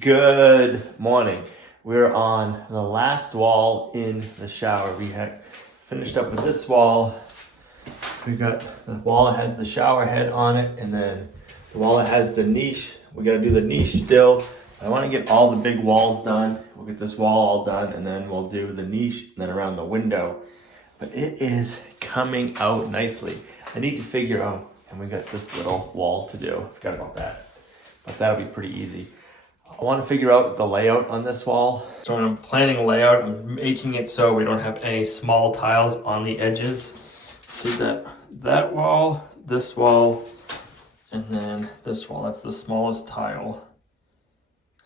Good morning. We're on the last wall in the shower. We had finished up with this wall. We got the wall that has the shower head on it, and then the wall that has the niche. We got to do the niche still. I want to get all the big walls done. We'll get this wall all done, and then we'll do the niche and then around the window. But it is coming out nicely. I need to figure out, and we got this little wall to do. Forgot about that. But that'll be pretty easy. I want to figure out the layout on this wall. So when I'm planning a layout, I'm making it so we don't have any small tiles on the edges. See that wall, this wall, and then this wall. That's the smallest tile.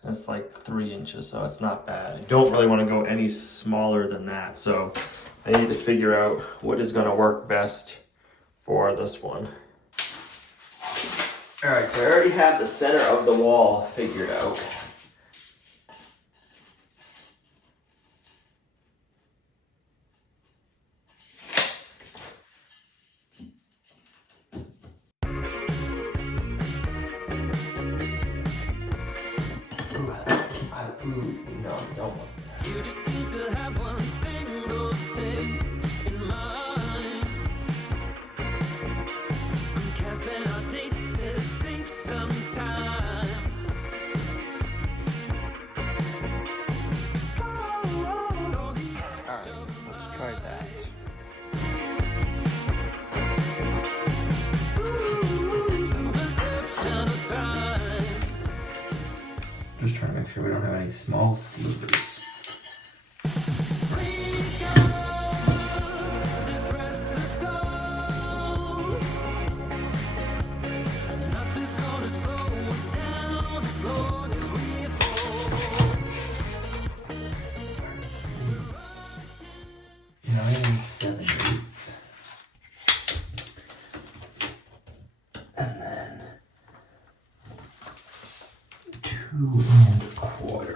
That's like 3 inches, so it's not bad. I don't really want to go any smaller than that, so I need to figure out what is going to work best for this one. All right, so I already have the center of the wall figured out. No, don't want that. You just seem to have one single thing in mind. I'm canceling our date to save some time. Alright, let's try that. Just trying to make sure we don't have any small slivers. And then 2 1/4.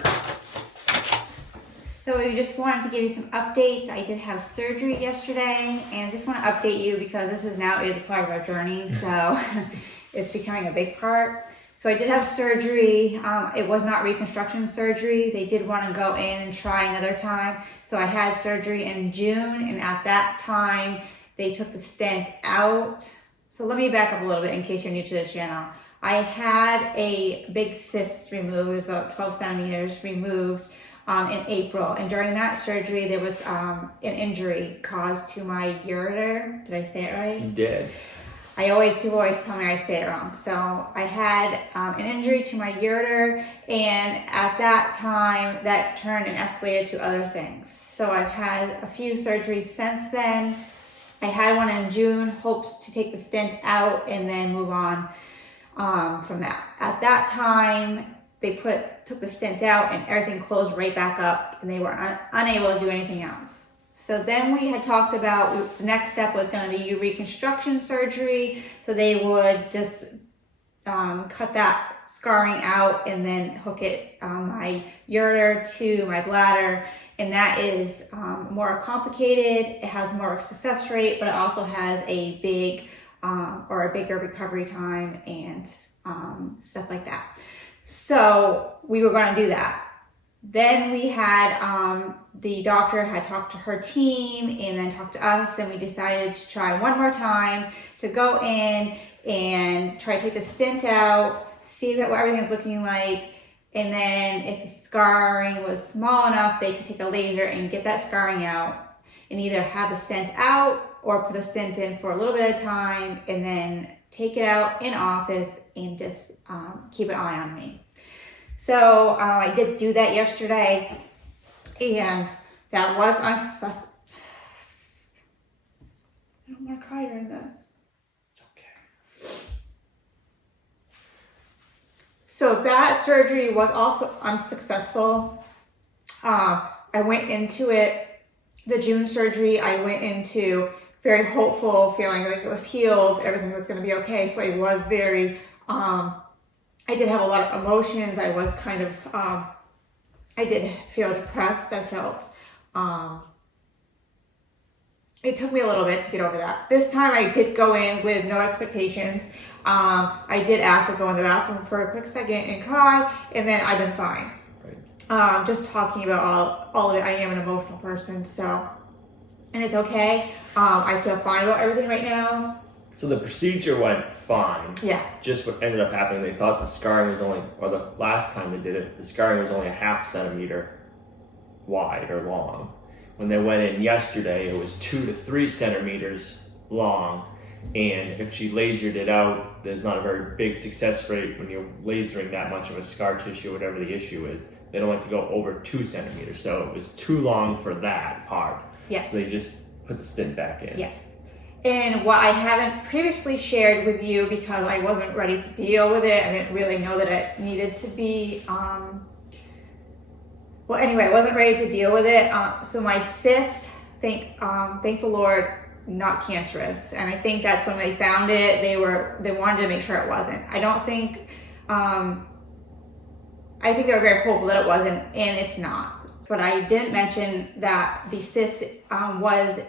So we just wanted to give you some updates. I did have surgery yesterday, and I just want to update you because this is a part of our journey, so it's becoming a big part. So I did have surgery. It was not reconstruction surgery. They did want to go in and try another time. So I had surgery in June, and at that time, they took the stent out. So let me back up a little bit in case you're new to the channel. I had a big cyst removed, it was about 12 centimeters removed in April. And during that surgery, there was an injury caused to my ureter. Did I say it right? You did. People always tell me I say it wrong. So I had an injury to my ureter, and at that time, that turned and escalated to other things. So I've had a few surgeries since then. I had one in June, hopes to take the stent out and then move on from that. At that time, they took the stent out and everything closed right back up, and they were unable to do anything else. So then we had talked about the next step was going to be reconstruction surgery. So they would just cut that scarring out and then hook it my ureter to my bladder. And that is more complicated. It has more success rate, but it also has a bigger recovery time and stuff like that. So we were going to do that. Then we had the doctor had talked to her team and then talked to us, and we decided to try one more time to go in and try to take the stent out, see what everything's looking like. And then if the scarring was small enough, they could take a laser and get that scarring out and either have the stent out or put a stent in for a little bit of time and then take it out in office and just keep an eye on me. So I did do that yesterday, and that was unsuccessful. I don't want to cry during this. It's okay. So that surgery was also unsuccessful. I went into it, the June surgery, I went into very hopeful, feeling like it was healed, everything was going to be okay. So I was very, I did have a lot of emotions. I was kind of, I did feel depressed. I felt, it took me a little bit to get over that. This time I did go in with no expectations. I did have to go in the bathroom for a quick second and cry, and then I've been fine. Right. Just talking about all of it. I am an emotional person, so, and it's okay. I feel fine about everything right now. So the procedure went fine. Yeah. Just what ended up happening, they thought the scarring was only, or the last time they did it, the scarring was only a 0.5 centimeter wide or long. When they went in yesterday, it was 2 to 3 centimeters long. And if she lasered it out, there's not a very big success rate when you're lasering that much of a scar tissue, whatever the issue is. They don't like to go over 2 centimeters. So it was too long for that part. Yes. So they just put the stent back in. Yes. And what I haven't previously shared with you, because I wasn't ready to deal with it, I didn't really know that it needed to be, well, anyway, I wasn't ready to deal with it. So my cyst, thank the Lord, not cancerous. And I think that's when they found it, they wanted to make sure it wasn't. I think they were very hopeful that it wasn't, and it's not. But I didn't mention that the cyst was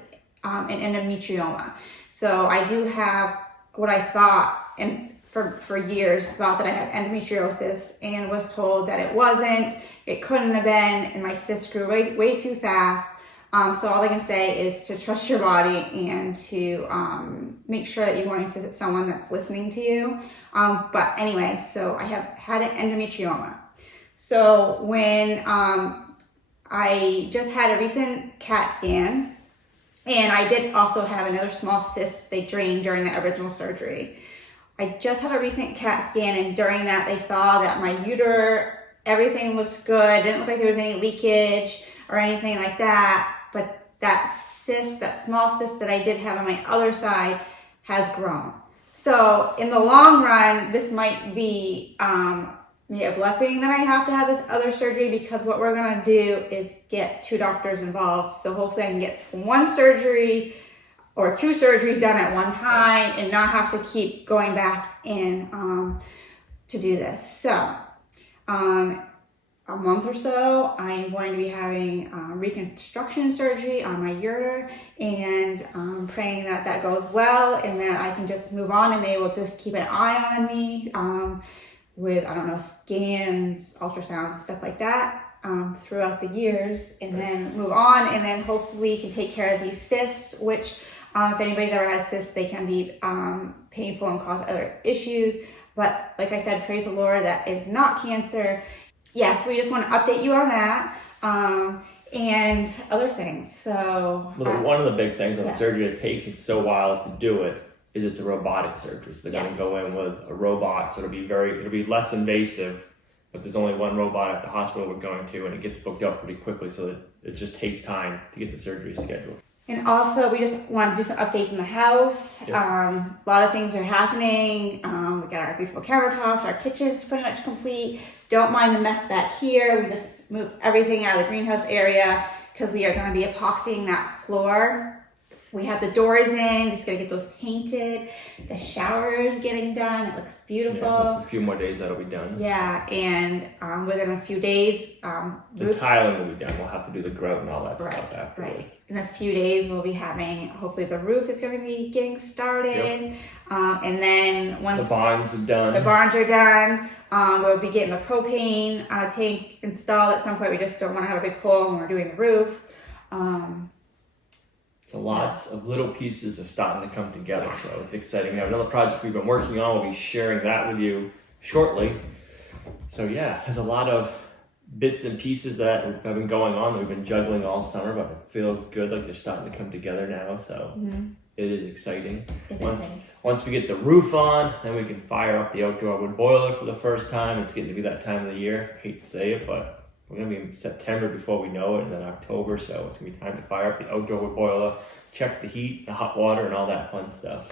an endometrioma. So I do have what I thought, and for years thought that I had endometriosis, and was told that it wasn't, it couldn't have been, and my cyst grew way too fast. So all I can say is to trust your body and to make sure that you're going to someone that's listening to you. But anyway, so I have had an endometrioma. So when I just had a recent CAT scan, and I did also have another small cyst they drained during the original surgery. I just had a recent CAT scan, and during that they saw that my uterus, everything looked good. It didn't look like there was any leakage or anything like that. But that cyst, that small cyst that I did have on my other side, has grown. So in the long run, this might be maybe a blessing that I have to have this other surgery, because what we're gonna do is get 2 doctors involved. So hopefully I can get 1 surgery or 2 surgeries done at one time and not have to keep going back in to do this. So a month or so, I'm going to be having reconstruction surgery on my ureter, and praying that that goes well and that I can just move on, and they will just keep an eye on me with, I don't know, scans, ultrasounds, stuff like that throughout the years, and then move on, and then hopefully can take care of these cysts, which if anybody's ever had cysts, they can be painful and cause other issues. But like I said, praise the Lord, that is not cancer. Yes, we just want to update you on that and other things. So one of the big things on the surgery that takes so while to do it is it's a robotic surgery. So they're going to go in with a robot, so it'll be less invasive. But there's only 1 robot at the hospital we're going to, and it gets booked up pretty quickly. So it just takes time to get the surgery scheduled. And also, we just want to do some updates in the house. Yep. A lot of things are happening. We got our beautiful countertops. Our kitchen's pretty much complete. Don't mind the mess back here. We just moved everything out of the greenhouse area because we are going to be epoxying that floor. We have the doors in, just gonna get those painted. The shower is getting done, it looks beautiful. Yeah, a few more days that'll be done. Yeah, and within a few days, the tiling will be done. We'll have to do the grout and all that stuff afterwards. Right. In a few days, we'll be having, hopefully the roof is gonna be getting started. Yep. And then once the barns are done. The barns are done. We'll be getting the propane tank installed at some point. We just don't wanna have a big hole when we're doing the roof. So lots of little pieces are starting to come together, so it's exciting. We have another project we've been working on. We'll be sharing that with you shortly. So yeah, there's a lot of bits and pieces that have been going on that we've been juggling all summer, but it feels good, like they're starting to come together now, so it is exciting. Once we get the roof on, then we can fire up the outdoor wood boiler for the first time. It's getting to be that time of the year. I hate to say it, but we're going to be in September before we know it, and then October, so it's going to be time to fire up the outdoor wood boiler, check the heat, the hot water, and all that fun stuff.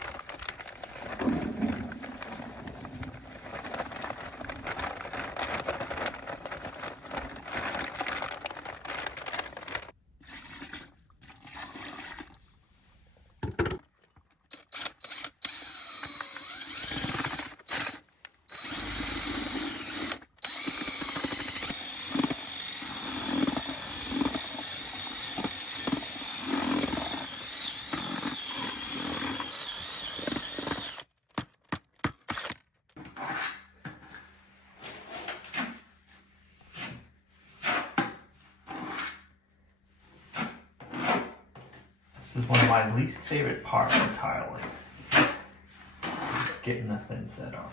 is one of my least favorite parts of tiling. Getting the thin set on.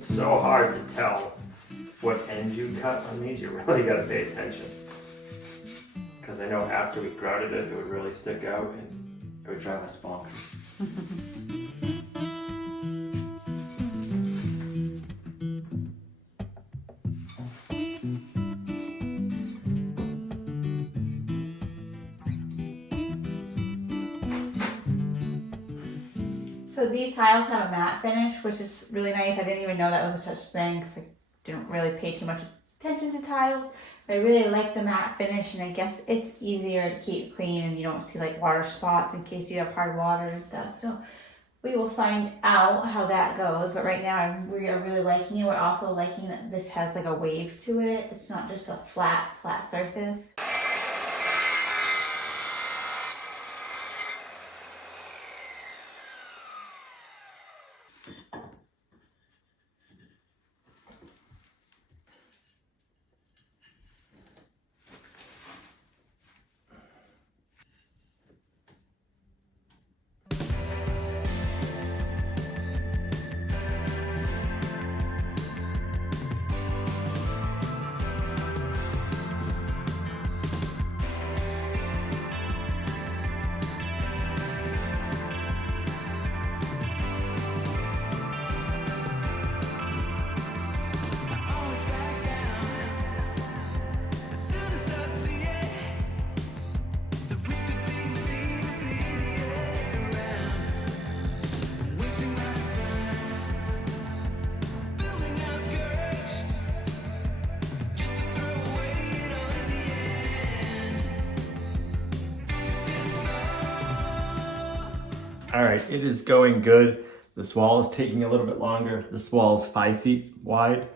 So hard to tell what end you cut on these. You really got to pay attention, because I know after we grouted it, it would really stick out and it would drive us bonkers. So these tiles have a matte finish, which is really nice. I didn't even know that was a such thing because I didn't really pay too much attention to tiles. But I really like the matte finish, and I guess it's easier to keep clean and you don't see like water spots in case you have hard water and stuff. So we will find out how that goes. But right now we are really liking it. We're also liking that this has like a wave to it. It's not just a flat surface. All right, it is going good. This wall is taking a little bit longer. This wall is 5 feet wide.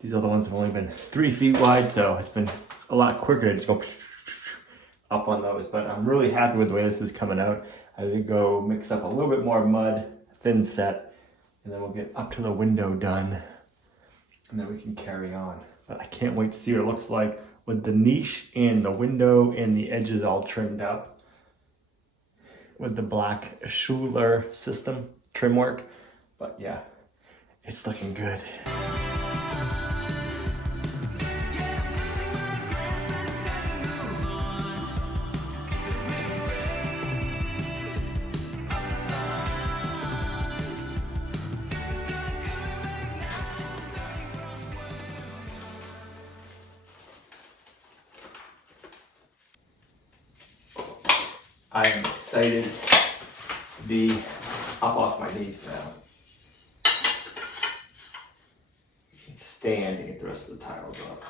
These other ones have only been 3 feet wide, so it's been a lot quicker to just go up on those. But I'm really happy with the way this is coming out. I did go mix up a little bit more mud, thin set, and then we'll get up to the window done, and then we can carry on. But I can't wait to see what it looks like with the niche and the window and the edges all trimmed up with the black Schuler system trim work. But yeah, it's looking good. I am excited to be up off my knees now. Stand and get the rest of the tiles up.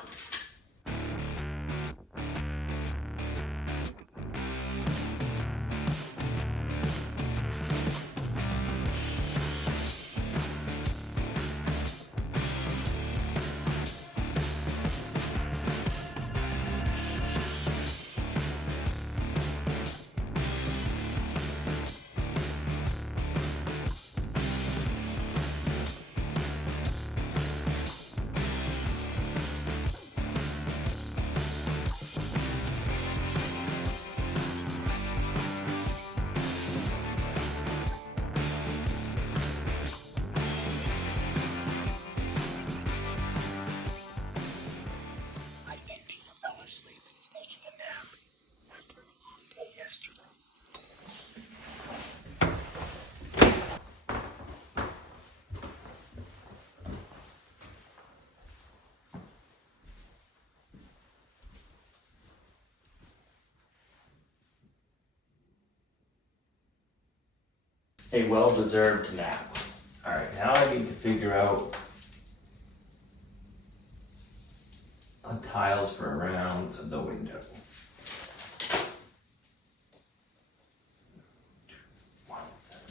a well-deserved nap. All right, now I need to figure out tiles for around the window. I like that.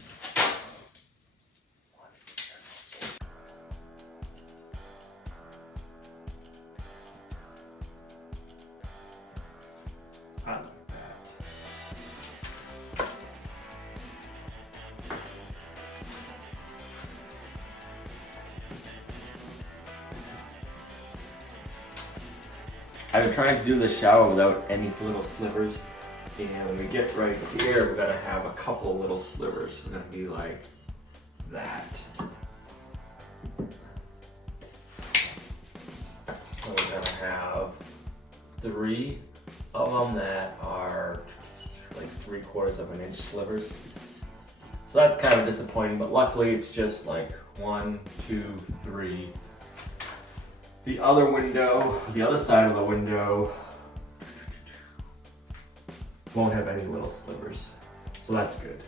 I've been trying to do the shower without any little slivers, and when we get right here, we're gonna have a couple little slivers. We're gonna be like that. So we're gonna have 3 of them that are like 3/4 of an inch slivers. So that's kind of disappointing, but luckily it's just like 1, 2, 3. The other window, the other side of the window won't have any little slivers. So that's good.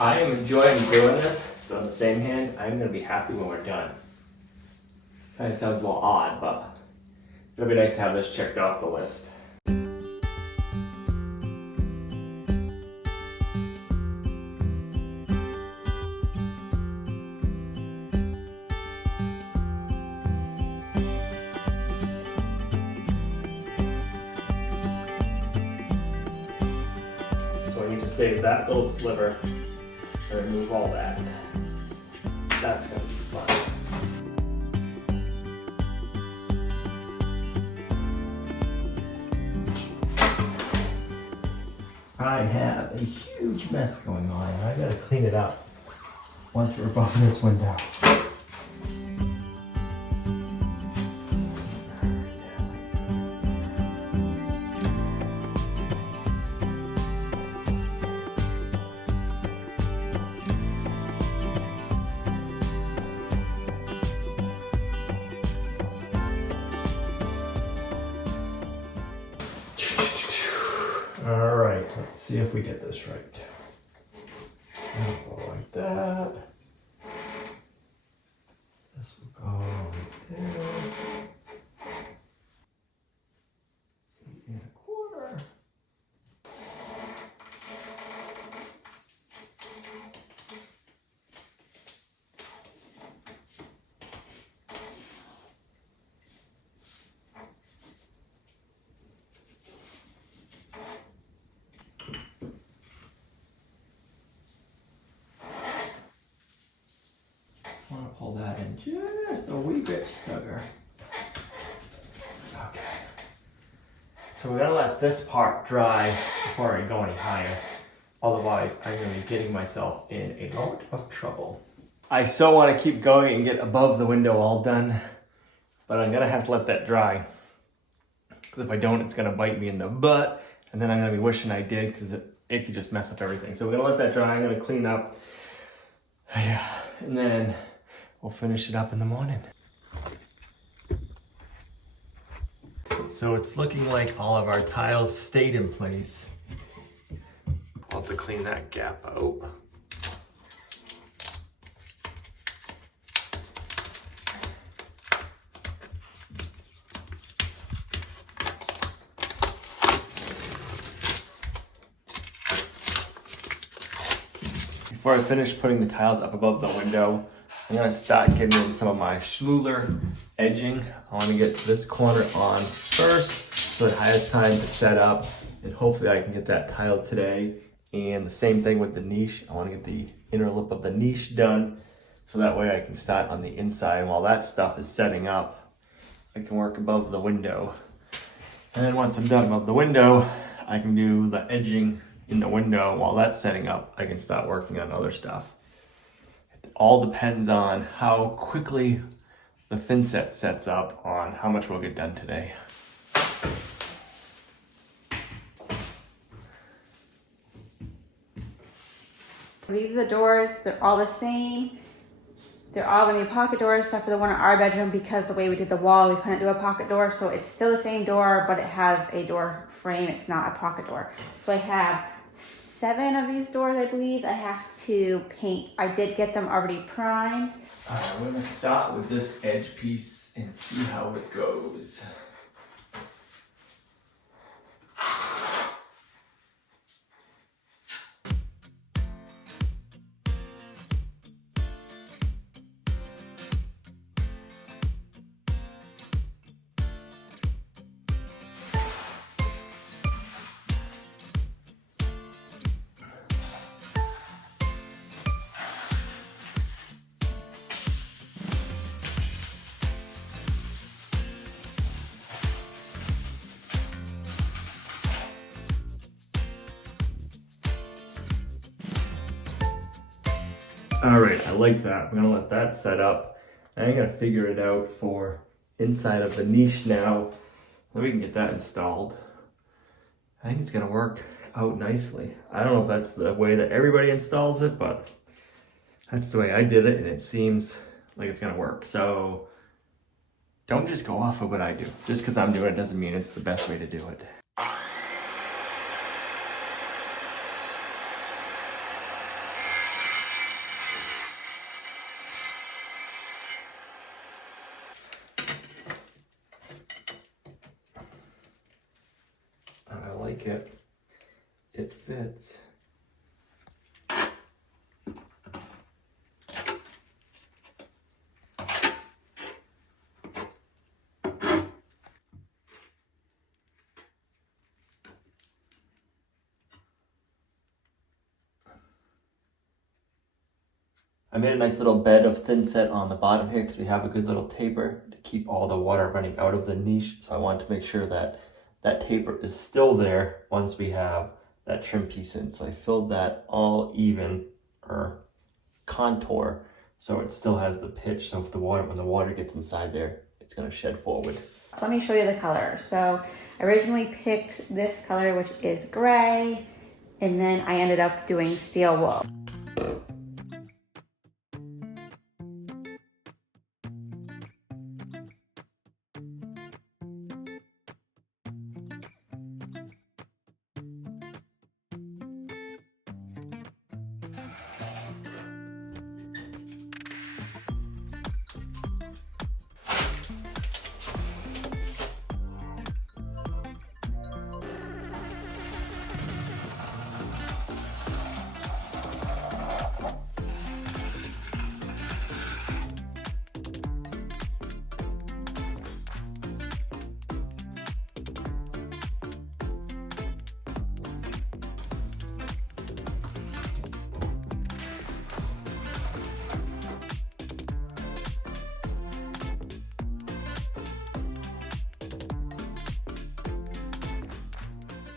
I am enjoying doing this, but on the same hand, I'm gonna be happy when we're done. Kind of sounds a little odd, but it'll be nice to have this checked off the list. So I need to save that little sliver and remove all that. That's gonna be fun. I have a huge mess going on, and I gotta clean it up once we're above this window. All right, let's see if we get this right. That'll go like that. This will go like this. 8 1/4. I want to pull that in just a wee bit snugger. Okay. So we're gonna let this part dry before I go any higher. Otherwise, I'm gonna be getting myself in a lot of trouble. I so want to keep going and get above the window all done, but I'm gonna have to let that dry. Because if I don't, it's gonna bite me in the butt, and then I'm gonna be wishing I did, because it could just mess up everything. So we're gonna let that dry. I'm gonna clean up. Yeah, and then we'll finish it up in the morning. So it's looking like all of our tiles stayed in place. I'll have to clean that gap out. Before I finish putting the tiles up above the window, I'm gonna start getting in some of my Schluler edging. I wanna get this corner on first so it has time to set up, and hopefully I can get that tile today. And the same thing with the niche. I wanna get the inner lip of the niche done so that way I can start on the inside. While that stuff is setting up, I can work above the window. And then once I'm done above the window, I can do the edging in the window. While that's setting up, I can start working on other stuff. It all depends on how quickly the thin set sets up on how much we'll get done today. These are the doors, they're all the same. They're all gonna be pocket doors except for the one in our bedroom, because the way we did the wall, we couldn't do a pocket door. So it's still the same door, but it has a door frame. It's not a pocket door. So I have 7 of these doors, I believe. I have to paint. I did get them already primed. All right, we're gonna start with this edge piece and see how it goes. All right, I like that. I'm gonna let that set up. And I'm gonna figure it out for inside of the niche now, so we can get that installed. I think it's gonna work out nicely. I don't know if that's the way that everybody installs it, but that's the way I did it, and it seems like it's gonna work. So don't just go off of what I do. Just because I'm doing it doesn't mean it's the best way to do it. I like it. It fits. I made a nice little bed of thin set on the bottom here because we have a good little taper to keep all the water running out of the niche. So I wanted to make sure that that taper is still there once we have that trim piece in. So I filled that all even, or contour, so it still has the pitch. So if the water, when the water gets inside there, it's gonna shed forward. Let me show you the color. So I originally picked this color, which is gray, and then I ended up doing steel wool.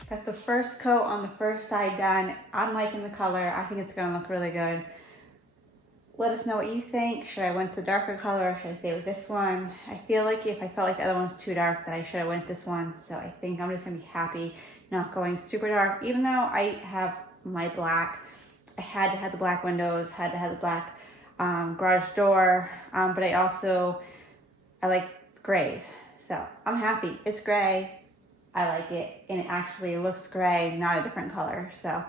Got the first coat on the first side done. I'm liking the color. I think it's gonna look really good. Let us know what you think. Should I went to the darker color, or should I stay with this one? I feel like if I felt like the other one was too dark, that I should have went this one. So I think I'm just gonna be happy not going super dark, even though I have my black. I had to have the black windows, had to have the black garage door, but I like grays. So I'm happy. It's gray. I like it, and it actually looks gray, not a different color. So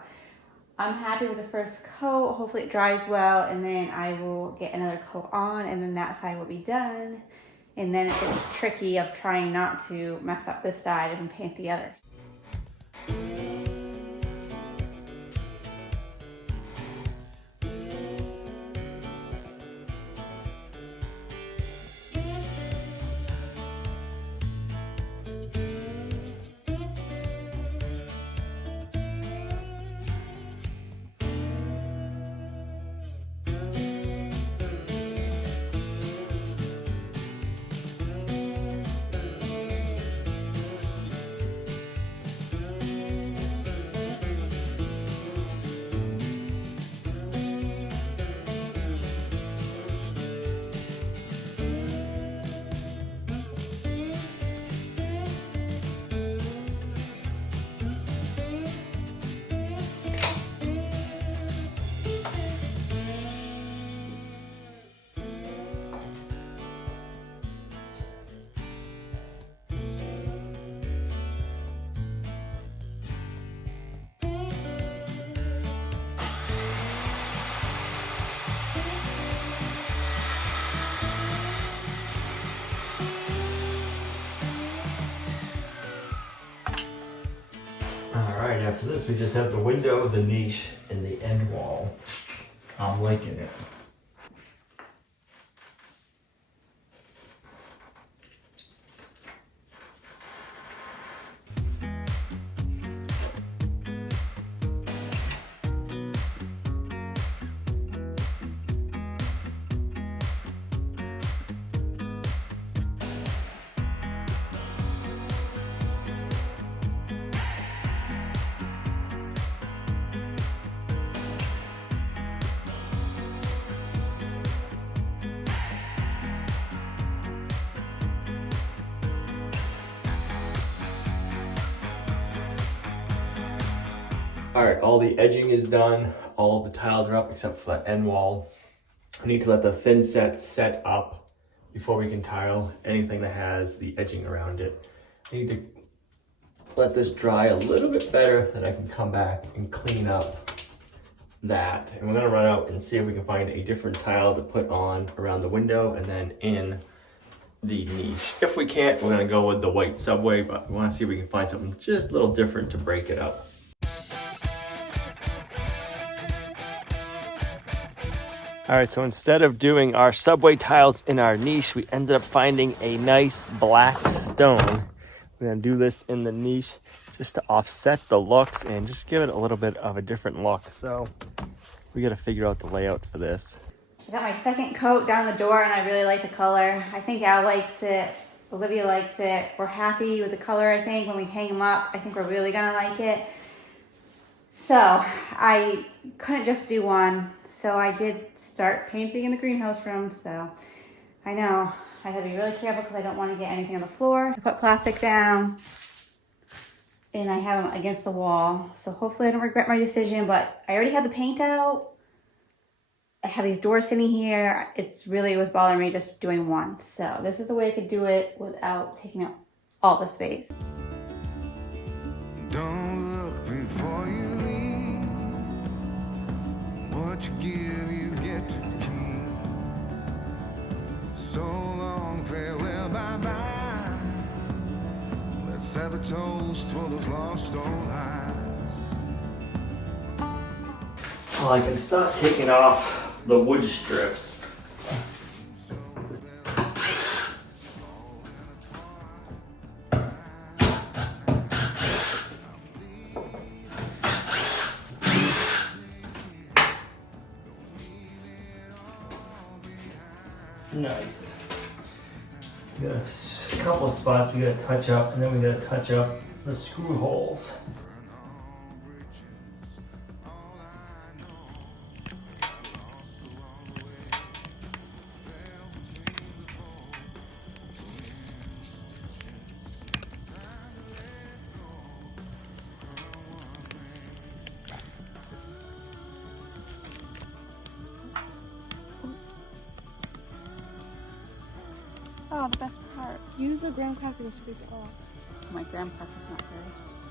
I'm happy with the first coat. Hopefully it dries well, and then I will get another coat on, and then that side will be done. And then it gets tricky of trying not to mess up this side and paint the other. After this, we just have the window, the niche, and the end wall. I'm liking it. All right, all the edging is done. All of the tiles are up except for that end wall. I need to let the thin set up before we can tile anything that has the edging around it. I need to let this dry a little bit better, then I can come back and clean up that. And we're gonna run out and see if we can find a different tile to put on around the window and then in the niche. If we can't, we're gonna go with the white subway, but we wanna see if we can find something just a little different to break it up. All right, so instead of doing our subway tiles in our niche, we ended up finding a nice black stone. We're gonna do this in the niche just to offset the looks and just give it a little bit of a different look. So we gotta figure out the layout for this. I got my second coat down the door and I really like the color. I think Al likes it, Olivia likes it. We're happy with the color, I think. When we hang them up, I think we're really gonna like it. So I couldn't just do one. So I did start painting in the greenhouse room. So I know I had to be really careful because I don't want to get anything on the floor. I put plastic down and I have them against the wall. So hopefully I don't regret my decision, but I already had the paint out. I have these doors sitting here. It was bothering me just doing one. So this is the way I could do it without taking up all the space. Don't look before you leave. What you give, you get to keep. So long, farewell, bye-bye. Let's have a toast for those lost old lives. Well, I can start taking off the wood strips. Nice. We got a couple spots we gotta touch up, and then we gotta touch up the screw holes. Oh, the best part. Use the graham cracker to scrape it off. My graham cracker's not very.